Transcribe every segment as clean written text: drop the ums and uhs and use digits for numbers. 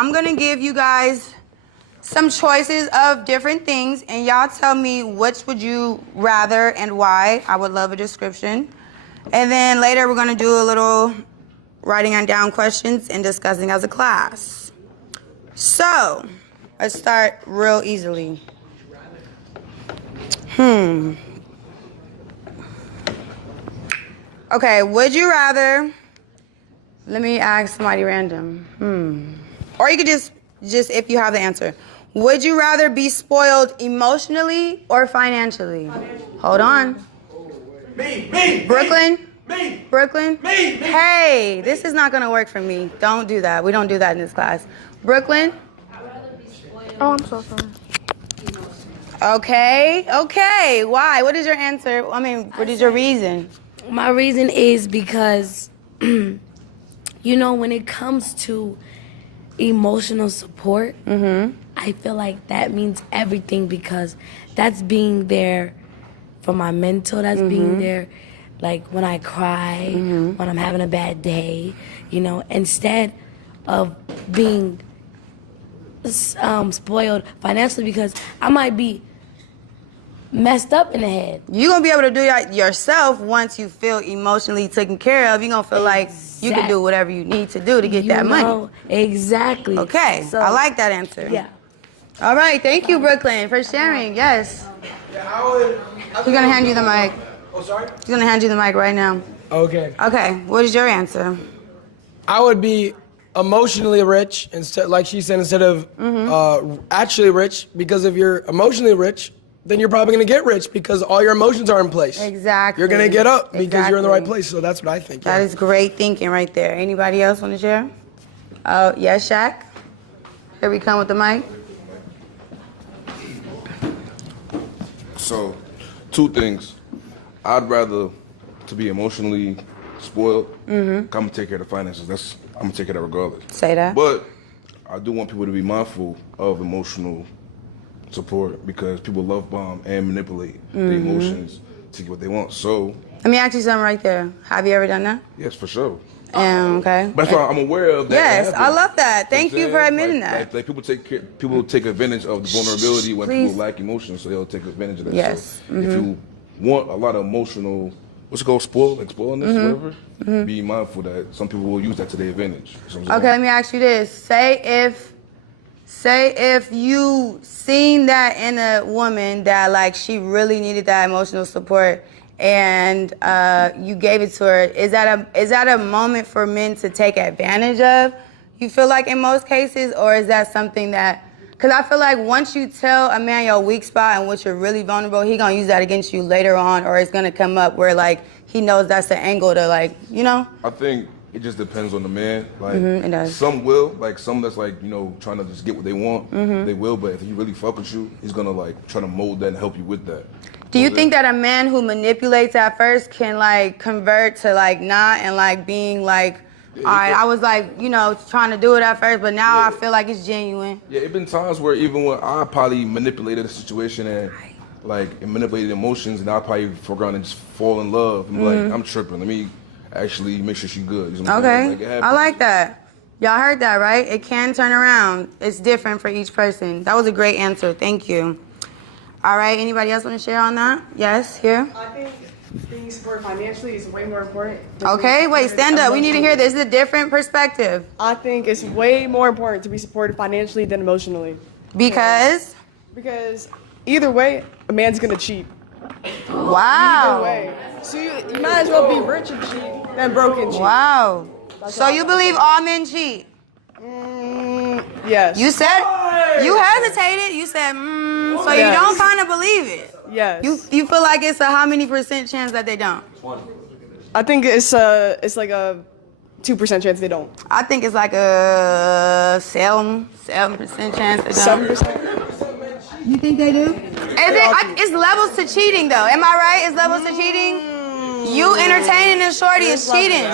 I'm gonna give you guys some choices of different things, and y'all tell me which would you rather and why. I would love a description. And then later we're gonna do a little writing on down questions and discussing as a class. So, let's start real easily. Okay, would you rather, let me ask somebody random. Or you could just if you have the answer. Would you rather be spoiled emotionally or financially? Hold on. Me. Brooklyn? Me. Brooklyn? Me. Hey, this is not gonna work for me. Don't do that. We don't do that in this class. Brooklyn? I'd rather be spoiled. Oh, I'm so sorry. Okay. Why? What is your answer? I mean, what is your reason? My reason is because, you know, when it comes to emotional support, I feel like that means everything because that's being there for my mental, that's being there like when I cry, when I'm having a bad day, you know, instead of being spoiled financially because I might be messed up in the head. You're going to be able to do that yourself once you feel emotionally taken care of. You're going to feel like you can do whatever you need to do to get that money. Exactly. Okay, So, I like that answer. Yeah. All right, thank you, Brooklyn, for sharing. Yes. He's going to hand you the mic. Oh, sorry? He's going to hand you the mic right now. Okay. Okay, what is your answer? I would be emotionally rich, instead, like she said, instead of actually rich, because if you're emotionally rich, then you're probably going to get rich because all your emotions are in place. Exactly. You're going to get up because you're in the right Exactly. place. So that's what I think. That is great thinking right there. Anybody else want to share? Oh, yes, Shaq? Here we come with the mic. So, two things. I'd rather to be emotionally spoiled. I'm gonna take care of the finances. I'm gonna take care of that regardless. Say that. But I do want people to be mindful of emotional support because people love bomb and manipulate the emotions to get what they want. So, Let me ask you something right there. Have you ever done that? yes, for sure. Okay. But that's why I'm aware of that. Yes, it I happens. love that. Thank you for Like- admitting that. Like people take advantage of the vulnerability when Please. people lack emotion, so they'll take advantage of that. Yes. So if you want a lot of emotional, what's it called, spoiledness, whatever, be mindful that some people will use that to their advantage. You know what I'm saying? Okay, let me ask you this. Say if you seen that in a woman that like she really needed that emotional support and you gave it to her, is that a moment for men to take advantage of? You feel like in most cases, or is that something that, because I feel like once you tell a man your weak spot and what you're really vulnerable, he gonna use that against you later on, or it's gonna come up where like he knows that's the angle to like, you know? I think it just depends on the man. Like it does. some will, like some that's like, you know, trying to just get what they want, they will, but if he really fuck with you, he's gonna like try to mold that and help you with that. Do you think that a man who manipulates at first can like convert to like not and like being like, all right, I was like, you know, trying to do it at first, but now I feel like it's genuine. Yeah, it been times where even when I probably manipulated a situation and like manipulated emotions, and I probably forgot and just fall in love. I'm like, I'm tripping. Let me actually make sure she's good. You know what I'm saying? Okay, Like, it I like happens. that. Y'all heard that, right? It can turn around. It's different for each person. That was a great answer. Thank you. All right, anybody else want to share on that? Yes, here. I think being supported financially is way more important. Okay, wait, stand up. We need to hear this. This is a different perspective. I think it's way more important to be supported financially than emotionally. Because? Because either way, a man's gonna cheat. Either Wow. way. So you might as well be rich and cheat than broke and cheat. Wow. So you believe all men cheat? Yes. You said, you hesitated. You said, so you Yes. don't kind of believe it. Yes. You feel like it's a how many % chance that they don't? I think it's like a 2% chance they don't. I think it's like a 7% chance they don't. 7%. You think they do? It's levels to cheating though. Am I right? It's levels to cheating? You entertaining a shorty is cheating.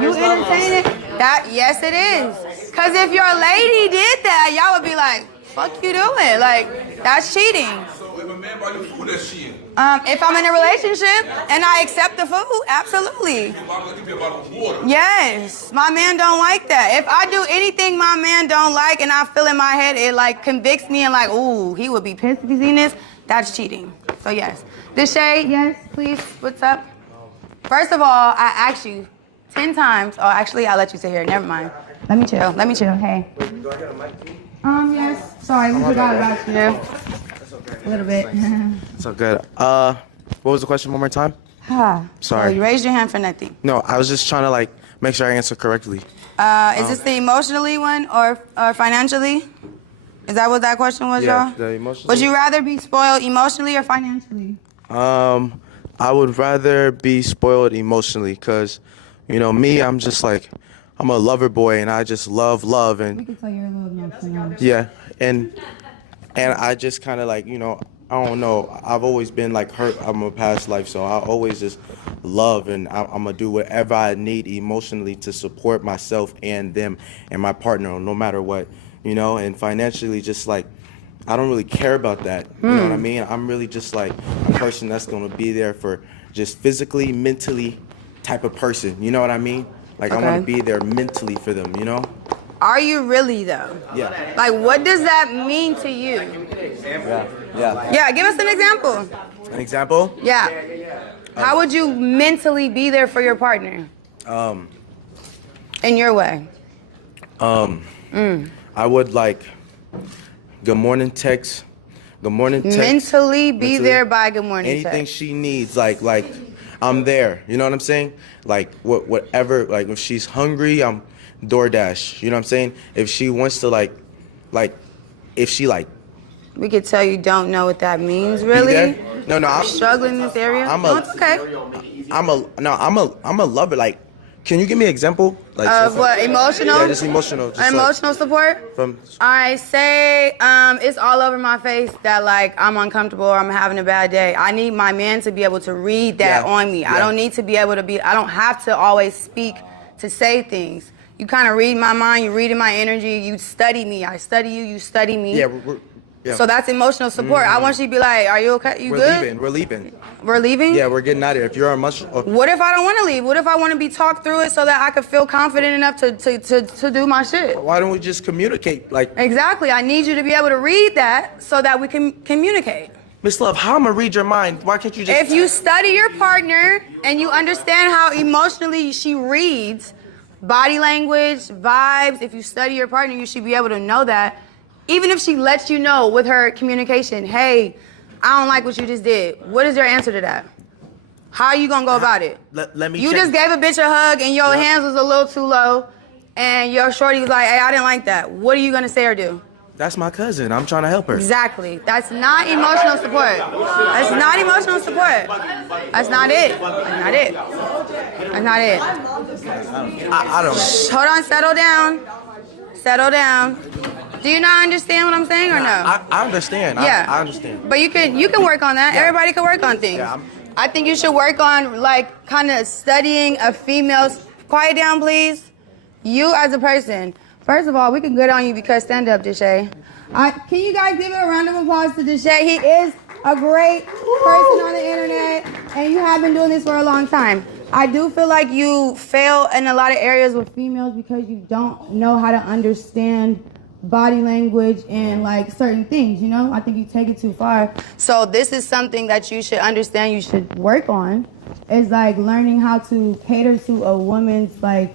You entertaining? That, yes it is. Cause if your lady did that, y'all would be like, fuck you doing? Like, that's cheating. So if a man buy you food, that's cheating. If I'm in a relationship and I accept the food, absolutely. If I give you a bottle of water. Yes, my man don't like that. If I do anything my man don't like and I feel in my head, it like convicts me and like, ooh, he would be pissed if he seen this, that's cheating. So yes. Deshae, yes, please, what's up? First of all, I asked you 10 times. Oh, actually, I'll let you sit here. Never mind. Let me chill. Hey. Do I get a mic too? Yes. Sorry, we forgot about you. That's okay. A little bit. It's all good. What was the question one more time? Sorry. So you raised your hand for nothing. No, I was just trying to like make sure I answer correctly. Is this the emotionally one or financially? Is that what that question was, Yeah, y'all? the emotionally. Would you rather be spoiled emotionally or financially? I would rather be spoiled emotionally, cause, you know, me, I'm just like, I'm a lover boy, and I just love and We can tell you're a little emotional. yeah, and I just kind of like, you know, I don't know. I've always been like hurt. I'm a past life, so I always just love, and I'm gonna do whatever I need emotionally to support myself and them and my partner, no matter what, you know. And financially, just like, I don't really care about that. You know what I mean? I'm really just like a person that's gonna be there for just physically, mentally type of person. You know what I mean? Like, I want to be there mentally for them, you know? Are you really though? Yeah. Like, what does that mean to you? Yeah. Yeah, give us an example. An example? Yeah. How would you mentally be there for your partner? In your way. I would like, good morning text. Good morning text. Mentally be Mentally. there by good morning Anything text. she needs, like I'm there. You know what I'm saying? Like whatever. Like if she's hungry, I'm DoorDash. You know what I'm saying? If she wants to like, if she like. We could tell you don't know what that means, be really. there. No, I'm Struggling in this area. It's okay. I'm a lover. Like, can you give me an example? Like Of what? Emotional? Yeah, just emotional. Just Emotional support? From. I say it's all over my face that like I'm uncomfortable or I'm having a bad day. I need my man to be able to read that on me. I don't need to be able to be, I don't have to always speak to say things. You kind of read my mind, you read in my energy, you study me. I study you, you study me. Yeah, yeah. So that's emotional support. I want you to be like, are you okay? You good? We're leaving. We're leaving? Yeah, we're getting out of here. If you're emotional. What if I don't want to leave? What if I want to be talked through it so that I could feel confident enough to do my shit? Why don't we just communicate? Like, Exactly. I need you to be able to read that so that we can communicate. Miss Love, how am I gonna read your mind? Why can't you just? If you study your partner and you understand how emotionally she reads, body language, vibes, if you study your partner, you should be able to know that. Even if she lets you know with her communication, hey, I don't like what you just did. What is your answer to that? How are you gonna go about it? Let me. You check. just gave a bitch a hug and your hands was a little too low and your shorty was like, hey, I didn't like that. What are you gonna say or do? That's my cousin. I'm trying to help her. Exactly. That's not emotional support. That's not emotional support. That's not it. That's not it. That's not it. I don't. Hold on, settle down. Settle down. Do you not understand what I'm saying or no? I understand. Yeah. I understand. But you can work on that. Yeah. Everybody can work on things. Yeah, I think you should work on like kind of studying a female's. Quiet down, please. You as a person. First of all, we can good on you because stand up, Deshae. Can you guys give a round of applause to Deshae? He is a great person on the internet, and you have been doing this for a long time. I do feel like you fail in a lot of areas with females because you don't know how to understand body language and like certain things, you know? I think you take it too far. So this is something that you should understand, you should work on, is like learning how to cater to a woman's like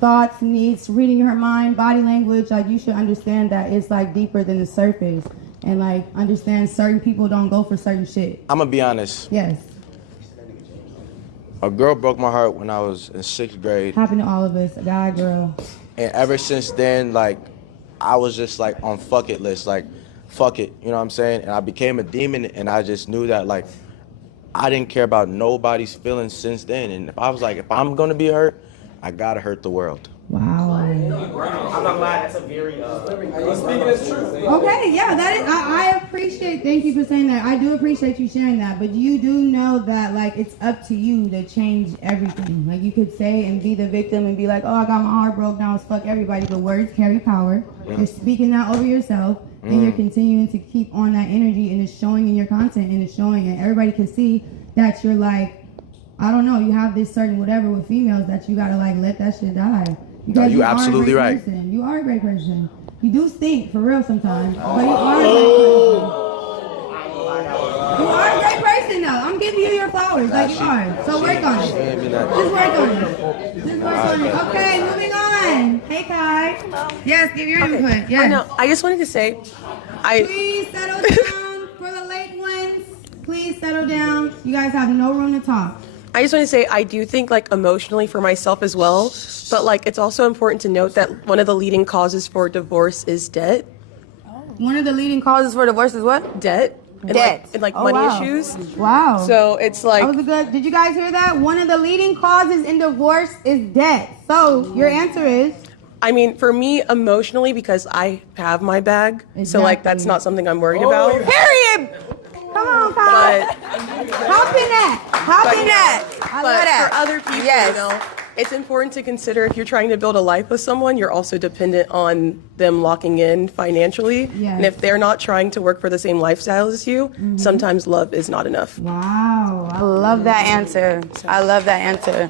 thoughts, needs, reading her mind, body language. Like you should understand that it's like deeper than the surface and like understand certain people don't go for certain shit. I'm gonna be honest. Yes. A girl broke my heart when I was in 6th grade. Happened to all of us, a guy, girl. And ever since then, like, I was just like on fuck it list, like, fuck it, you know what I'm saying? And I became a demon, and I just knew that, like, I didn't care about nobody's feelings since then. And if I was like, if I'm gonna be hurt, I gotta hurt the world. Wow. I'm not mad. That's a very. Speaking his truth. Okay, yeah, that is. I appreciate. Thank you for saying that. I do appreciate you sharing that. But you do know that, like, it's up to you to change everything. Like, you could say and be the victim and be like, oh, I got my heart broke down. Fuck everybody. But words carry power. You're speaking that over yourself, and you're continuing to keep on that energy, and it's showing in your content, and it's showing, and everybody can see that you're like, I don't know, you have this certain whatever with females that you gotta like let that shit die. Because you are a absolutely great right. person. You are a great person. You do stink for real sometimes, but you are a great person. You are a great person though. I'm giving you your flowers like you are. So work on it. Just work on it. Just work on it. Okay, moving on. Hey Kai. Yes, give your input. Yes. I know. I just wanted to say, Please settle down for the late ones. Please settle down. You guys have no room to talk. I just want to say I do think like emotionally for myself as well, but like it's also important to note that one of the leading causes for divorce is debt. One of the leading causes for divorce is what? Debt. And Debt. And Oh, money wow. issues. Wow. So it's like That was a good. Did you guys hear that? One of the leading causes in divorce is debt. So your answer is? I mean, for me emotionally, because I have my bag, so like that's Exactly. not something I'm worried about. Period. Come on, Kyle. But Hop in that. Hop in that. I love But that. for other people, Yes. you know, it's important to consider if you're trying to build a life with someone, you're also dependent on them locking in financially. Yes. And if they're not trying to work for the same lifestyle as you, sometimes love is not enough. Wow. I love that answer. I love that answer.